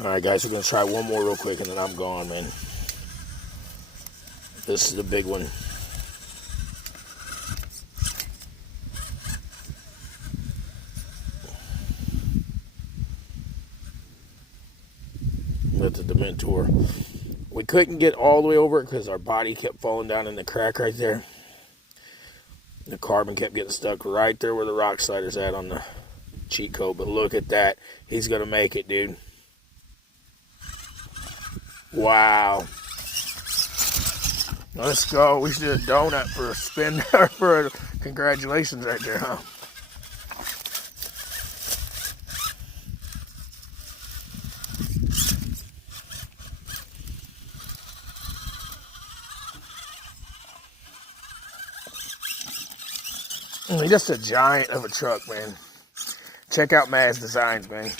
All right, guys, we're going to try one more real quick, and then I'm gone, man. This is the big one. With the Dementor. We couldn't get all the way over it because our body kept falling down in the crack right there. The carbon kept getting stuck right there where the rock slider's at on the cheat code. But look at that. He's going to make it, dude. Wow. Let's go. We should do a donut for a spin, for a congratulations right there, huh? Just a giant of a truck, man. Check out Mazz Designs, man.